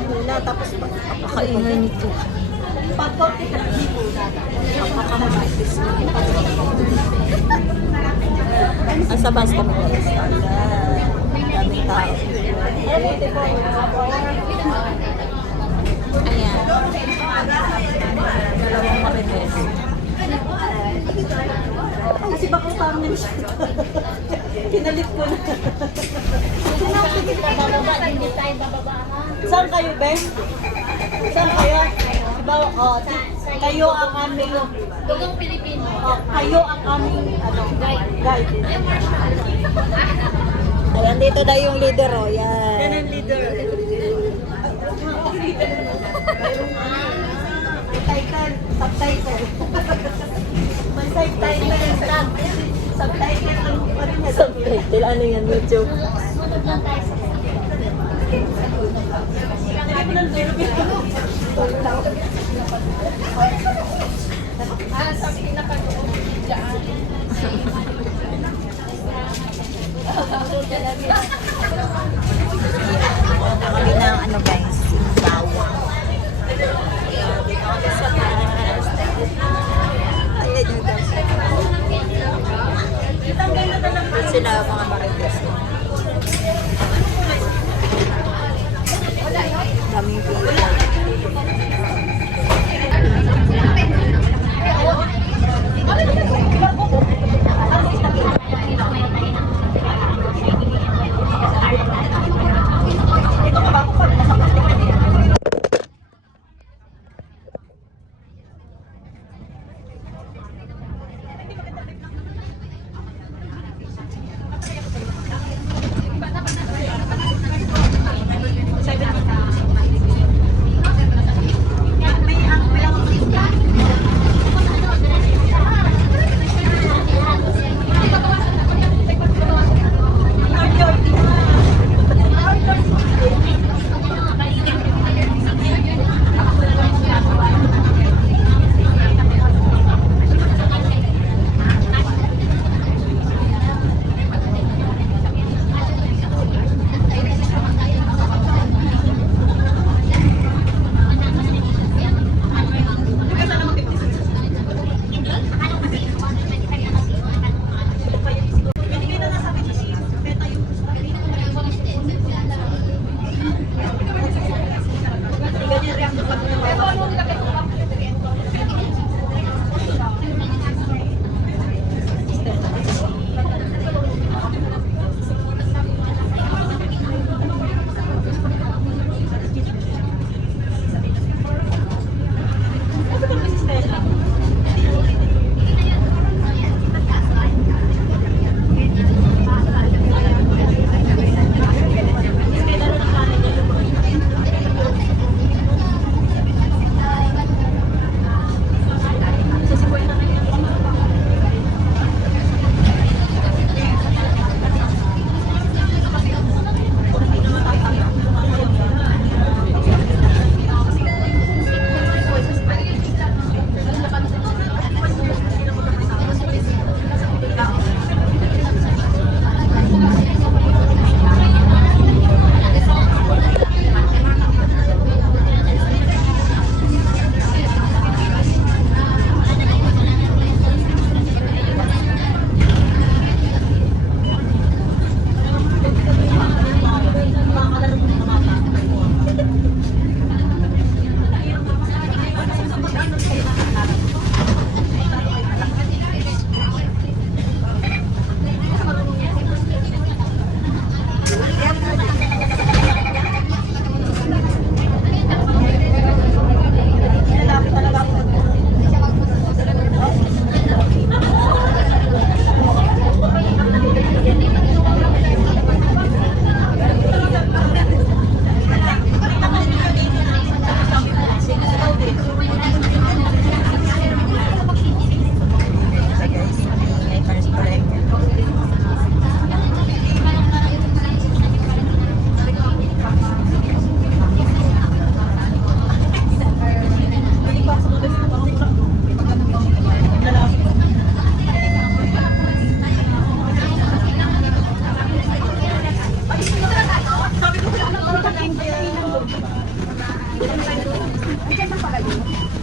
hula, tapos papakaingay nito. Napakamatis na. Asa bus kami guys? Daming tao. Ayan. Dalawang marites. Kasi baka parang yan siya. Kinalit ko na. Hindi tayo bababa. Saan kayo, Ben? Saan kayo? Diba, kayo ang aming, Dugong Pilipino. kayo ang aming, guide. Ayan, dito na yung leader, oh. Yan. Yan ang leader. Title, subtitle. May subtitle. Subtitle ang ano niya. Subtitle, ano yan, YouTube? Sunod lang tayo sa Lagay mo ng video. sa pinakatuon dyan. Kami ng ano guys, bawang. Dito kami sa taas. Ayan yung guys. Sila mga marites. Daming people.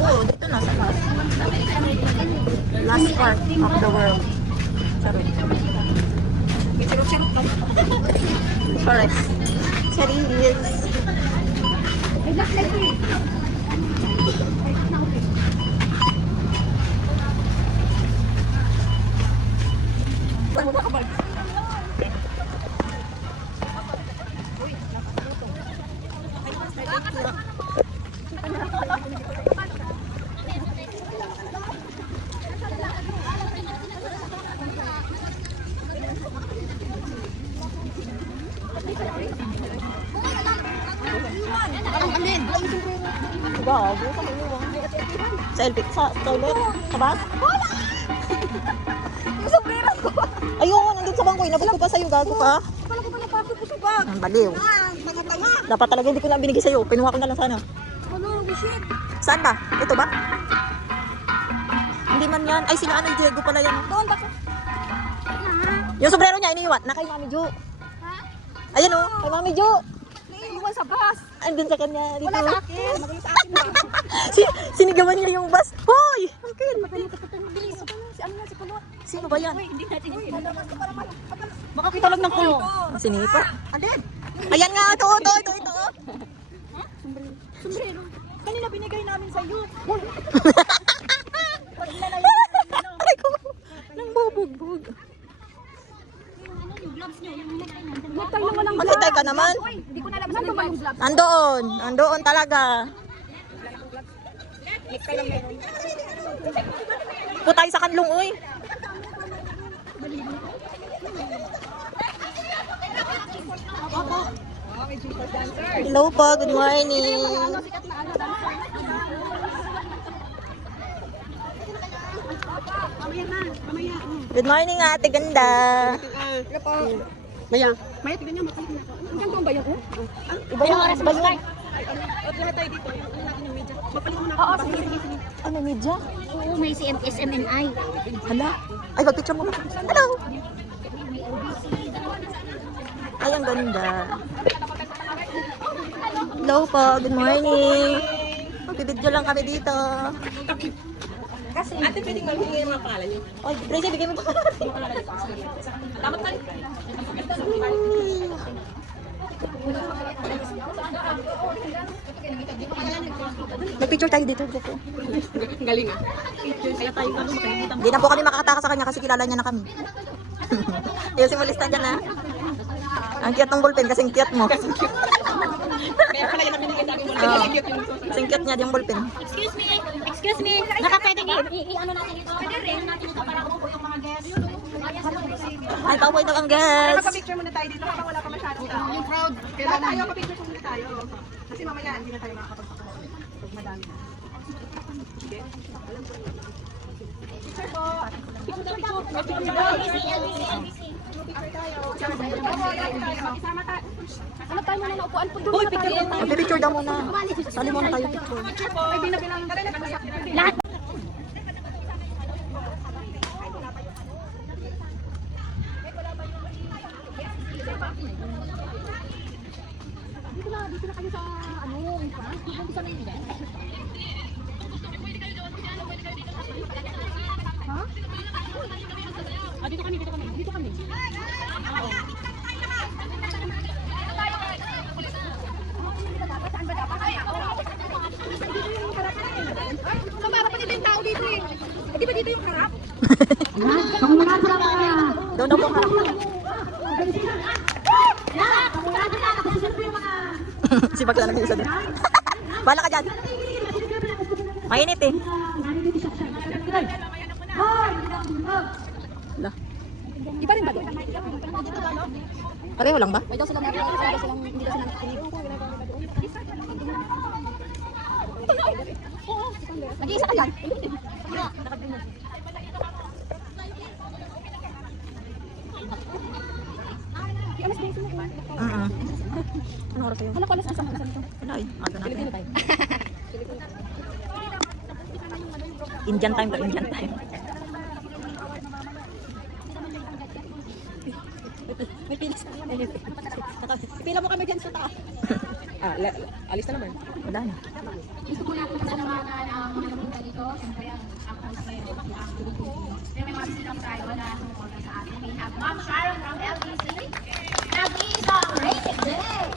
Oo, dito na sa last part of the world. Charot. Correct. Charis. Gago, sa kanyang. Sa LP, sa toilet, sa bus. Yung sombrero ko. Ayoko, nandun sa bangko. Inabot ko pa sa'yo, gago ka. Pala ko pa napasok ko sa bag. Ang baliw. Tanga-tanga. Dapat talaga hindi ko na binigay sa'yo. Pinuha ko na lang sana. Ano, shit. Saan ba? Ito ba? Hindi man yan. Ay, sila ano, Diego pala yan. Doon ba? Yung sombrero niya, iniiwan. Na kay Mami Jo. Ayan o, kay Mami Jo. Naiiwan sa bus. Andun sa kanya. Dito. Wala sa akin. Magaling sa akin ba? Sinigawan niya yung bus. Hoy! Akin. Bilis. Si ano na, si Pulo. Sino ba yan? Hindi natin. Makakita lang ng kulo. Sinipa. Andin. Ayan nga, ito. Sombrero. Kanina binigay namin sa iyo. Aray ko. Nang bubugbog. Matay naman ang Magkitay ka naman. Hindi ko nalabas na ba yung gloves. Andoon talaga. Putay sa kanlong, uy. Hello po, good morning. Good morning, ate ganda. Maya. Maya, tignan niyo. Hanggang doon ba yun? Iba yung oras ba yun? At lahat tayo dito. Yung natin yung media. Mapalit mo na. Oo, sige. Ano, media? Oo, may SMNI. Hala. Ay, mag-picture mo. Hello. Ay, ang ganda. Hello po, good morning. Magbibidyo lang kami dito. Ate, pwedeng magbigay yung mga pangalan niyo. Ay, Reza, bigay mo pa. Dapat tayo. Mag-picture tayo dito. Galing ah. Kaya tayo ka makalimutan. Hindi na po kami makakataka sa kanya kasi kilala niya na kami. Ayun, si Molista dyan na. Ang cute ng ballpen kasing cute mo. Kaya pala yun ang binigay namin mo. Oo. Cute yung Kasing cute niya yung ballpen. Excuse me. Baka pwedeng i-ano natin ito. Pwede rin natin ito para umupo yung mga guests. Ay, pauwi daw ang guys. Magpa-picture muna tayo dito para wala pa masyadong tao. Yung crowd. Kaya tayo, pa-picture muna tayo. Kasi mamaya hindi na tayo makakapagpakuha. Pag madami na. Ano tayo muna na upuan po doon? Mag-picture daw muna. Sali muna tayo picture. May binabilang ka rin. Lahat. Dito na kayo sa ano, dito na yung event. Ha? Dito kami. Dito kami. Saan ba dapat? Sa para pa nila yung tao dito eh. Di ba dito yung harap? Doon daw po ang harap. Sipag lang nag-iisa doon. Bahala ka dyan. Mainit eh. Lah. Iba rin ba doon? Pareho lang ba? May daw silang hindi daw silang nag-iisa ka dyan? Ano oras sa'yo? Wala ko alas ang sama nito. Wala eh. Aga natin. Pilipino tayo. Indian time daw, Indian time. May pilis. Ipila mo kami dyan sa taas. Alis na naman. Wala na. Gusto ko lang pasalamatan ang mga napunta dito. Siyempre ang atmosphere. May mga silang tayo na sumuporta sa atin. We have Ma'am Sharon from LBC. Nag-iisang rated day.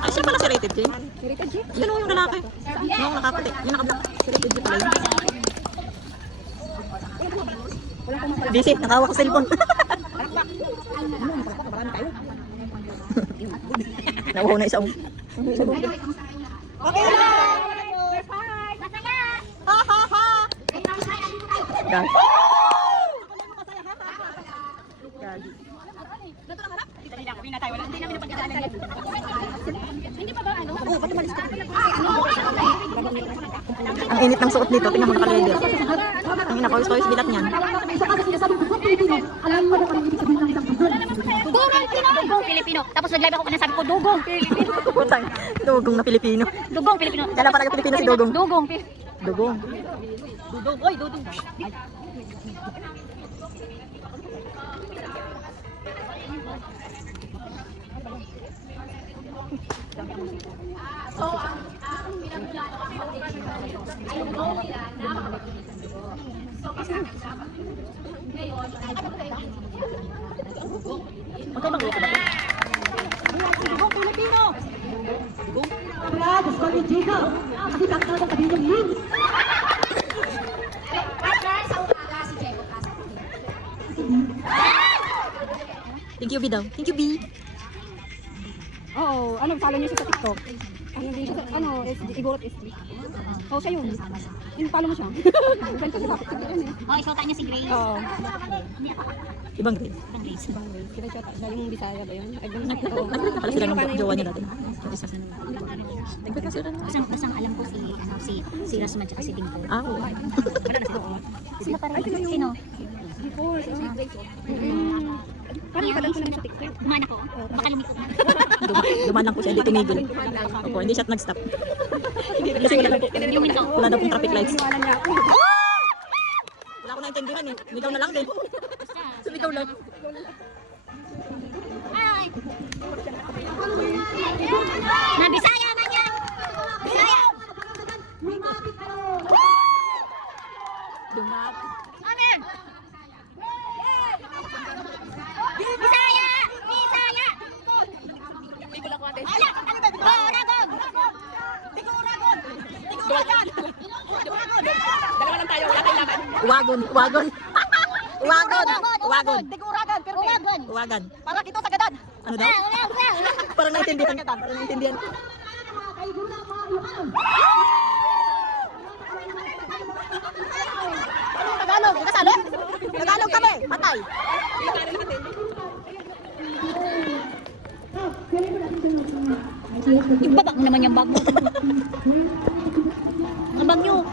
Ay, siya pala si Rated J. Si Rita G. Yun yung lalaki. Yung nakapati. Yung nakablock. Si Rated J pala yun. Busy, nakawa ko cellphone. Marami tayo. Nawaw na isang. Okay na! Masaya! Ha ha ha! Gag. Hindi pa ba ano? Ang init ng suot nito. Tingnan mo naka-leather. Ang ina ko, is bilat niyan. Dugong Pinoy! Dugong Pilipino. Tapos nag-live ako kanina sabi ko, Dugong Pilipino. Putang. Dugong na Pilipino. Dugong Pilipino. Kala pala Pilipino si Dugong. Dugong Pilipino. Dugong. Dudong! Oy, dudong! Magkaibang grupo ba? Dugong Pilipino! Thank you, B daw. Thank you, B. Oo, follow niyo siya sa TikTok. Hindi siya sa, Igorot SD. Oo, siya yun. Follow mo siya. Ganito siya bakit siya yun eh. Oh, isuotan niya si Grace. Oo. Ibang grade. Ang Grace. Kita siya, yung Bisaya ba yun? Ay, ganun. Nag-grade na pala sila ng jowa niya dati. Yung isa. Nag-grade na sila. Basang alam ko si Rasman at si Dimple. Ah, oo. Sila pa rin. Sino? Before, parang nakadaan ko na rin sa TikTok. Dumaan ako. Baka lumikot na. Dumaan lang po siya, hindi tumigil. Opo, hindi siya nag-stop. Kasi wala daw pong traffic lights. Iniwanan niya ako. Wala ko naintindihan eh. Ligaw na lang din. Sumigaw lang. Ay! Nabisaya man yan! Bisaya! Dumap. Amen! Bisaya! Bisaya! Ala! Boragog! Dalawa lang tayo, wala tayong laban. Wagon. Wagon. Wagon. Wagon. Uragan, pero Uwagon! Wagan. para kito sa gadan. Ano daw? Parang naintindihan. Parang naintindihan. Tagalog, kasali? Tagalog kami. Patay. Ibaba mo naman yung bag mo. Ang bag nyo.